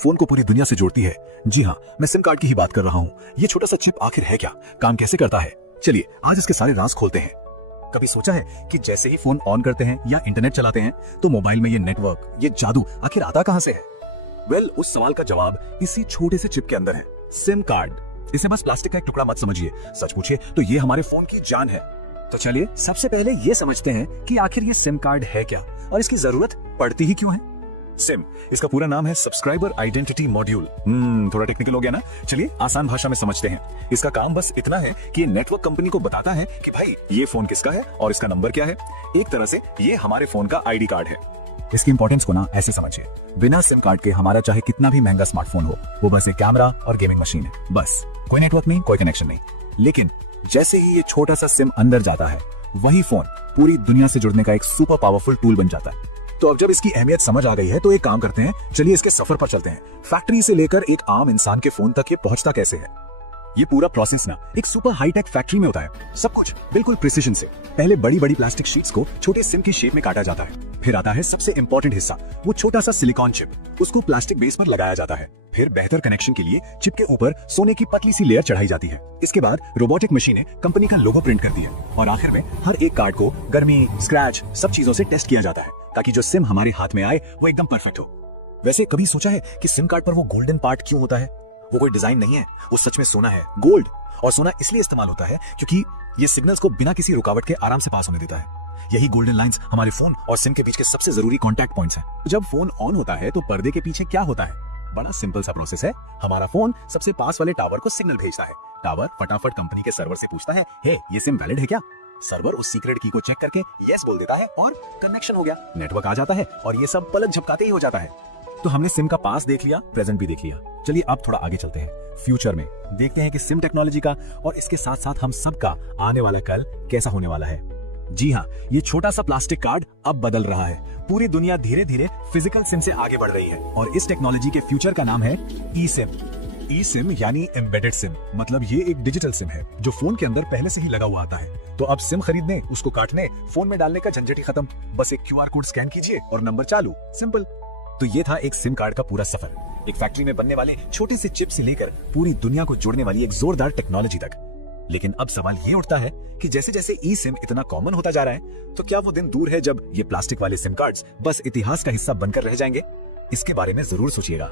Phone को पूरी दुनिया से जोड़ती है। जी हाँ, मैं सिम कार्ड की ही बात कर रहा हूँ। ये छोटा सा चिप आखिर है क्या, काम कैसे करता है, चलिए आज इसके सारे राज खोलते हैं। कभी सोचा है कि जैसे ही फोन ऑन करते हैं या इंटरनेट चलाते हैं तो मोबाइल में ये नेटवर्क, ये जादू आखिर आता कहां से है? वेल, उस सवाल का जवाब इसी छोटे से चिप के अंदर है, सिम कार्ड। इसे बस प्लास्टिक का एक टुकड़ा मत समझिए, सच पूछिए तो ये हमारे फोन की जान है। तो चलिए सबसे पहले ये समझते हैं कि आखिर ये सिम कार्ड है क्या और इसकी जरूरत पड़ती ही क्यों है। सिम, इसका पूरा नाम है सब्सक्राइबर आइडेंटिटी मॉड्यूल। थोड़ा टेक्निकल हो गया ना, चलिए आसान भाषा में समझते हैं। इसका काम बस इतना है कि नेटवर्क कंपनी को बताता है कि भाई ये फोन किसका है और इसका नंबर क्या है। एक तरह से ये हमारे फोन का आईडी कार्ड है। इसकी इंपॉर्टेंस को ना ऐसे समझिए, बिना सिम कार्ड के हमारा चाहे कितना भी महंगा स्मार्टफोन हो, वो बस एक कैमरा और गेमिंग मशीन है, बस कोई नेटवर्क नहीं, कोई कनेक्शन नहीं। लेकिन जैसे ही ये छोटा सा सिम अंदर जाता है, वही फोन पूरी दुनिया से जुड़ने का एक सुपर पावरफुल टूल बन जाता है। तो अब जब इसकी अहमियत समझ आ गई है तो एक काम करते हैं, चलिए इसके सफर पर चलते हैं। फैक्ट्री से लेकर एक आम इंसान के फोन तक ये पहुंचता कैसे है। ये पूरा प्रोसेस ना एक सुपर हाईटेक फैक्ट्री में होता है, सब कुछ बिल्कुल प्रिसिजन से। पहले बड़ी बड़ी प्लास्टिक शीट्स को छोटे सिम की शेप में काटा जाता है, फिर आता है सबसे इंपॉर्टेंट हिस्सा, वो छोटा सा सिलिकॉन चिप। उसको प्लास्टिक बेस पर लगाया जाता है। फिर बेहतर कनेक्शन के लिए चिप के ऊपर सोने की पतली सी लेयर चढ़ाई जाती है। इसके बाद रोबोटिक मशीनें कंपनी का लोगो प्रिंट करती है और आखिर में हर एक कार्ड को गर्मी, स्क्रैच सब चीजों से टेस्ट किया जाता है ताकि जो सिम हमारे हाथ में आए वो एकदम परफेक्ट हो। वैसे कभी सोचा है कि सिम कार्ड पर वो गोल्डन पार्ट क्यों होता है? वो कोई डिजाइन नहीं है, वो सच में सोना है, गोल्ड। और सोना इसलिए इस्तेमाल होता है क्योंकि ये सिग्नल्स को बिना किसी रुकावट के आराम से पास होने देता है। यही गोल्डन लाइंस हमारे फोन और सिम के बीच के सबसे जरूरी कॉन्टैक्ट पॉइंट्स हैं। जब फोन ऑन होता है तो पर्दे के पीछे क्या होता है? बड़ा सिंपल सा प्रोसेस है। हमारा फोन सबसे पास वाले टावर को सिग्नल भेजता है। टावर फटाफट कंपनी के सर्वर से पूछता है, हे ये सिम वैलिड है क्या? सर्वर उस सीक्रेट की को चेक करके यस बोल देता है और कनेक्शन हो गया। नेटवर्क आ जाता है और ये सब पलक झपकाते ही हो जाता है। तो हमने सिम का पास देख लिया, प्रेजेंट भी देख लिया। चलिए अब थोड़ा आगे चलते हैं, फ्यूचर में देखते हैं कि सिम टेक्नोलॉजी का और इसके साथ साथ हम सबका आने वाला कल कैसा होने वाला है। जी हाँ, ये छोटा सा प्लास्टिक कार्ड अब बदल रहा है। पूरी दुनिया धीरे धीरे फिजिकल सिम से आगे बढ़ रही है और इस टेक्नोलॉजी के फ्यूचर का नाम है ई सिम। ई सिम यानी एम्बेडेड सिम, मतलब ये एक डिजिटल सिम है जो फोन के अंदर पहले से ही लगा हुआ आता है। तो अब सिम खरीदने, उसको काटने, फोन में डालने का झंझट ही खत्म। बस एक क्यूआर कोड स्कैन कीजिए और नंबर चालू, सिंपल। तो ये था एक सिम कार्ड का पूरा सफर, एक फैक्ट्री में बनने वाले छोटे से चिप से लेकर पूरी दुनिया को जोड़ने वाली एक जोरदार टेक्नोलॉजी तक। लेकिन अब सवाल ये उठता है कि जैसे जैसे ई सिम इतना कॉमन होता जा रहा है, तो क्या वो दिन दूर है जब ये प्लास्टिक वाले सिम कार्ड्स बस इतिहास का हिस्सा बनकर रह जाएंगे? इसके बारे में जरूर सोचिएगा।